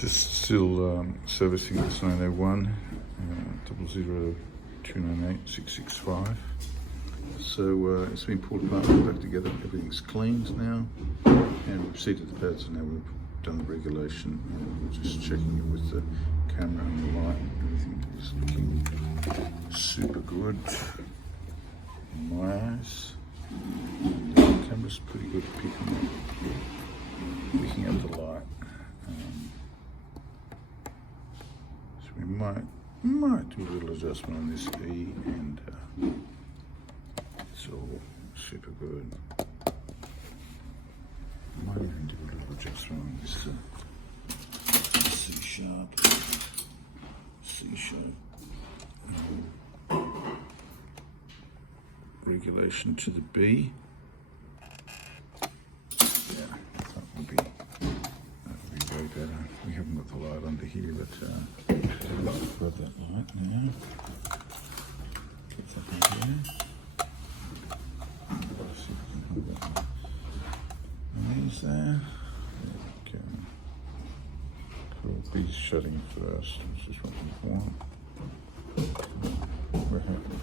Just still servicing this 901 00298665. So it's been pulled apart and back together. Everything's cleaned now, and we've seated the pads, and now we've done the regulation. And we're just checking it with the camera and the light. Everything is looking super good in my eyes. The camera's pretty good at picking up the light. So we might do a little adjustment on this E, and it's all super good. Might even do a little adjustment on this C sharp regulation to the B. Yeah, that would be way better. We haven't got the light under here, but let's grab that light now. Get that in here. Let's see if we can hold that one. These there. There we go. Cool. B's shutting first, which is what we want. We're happy.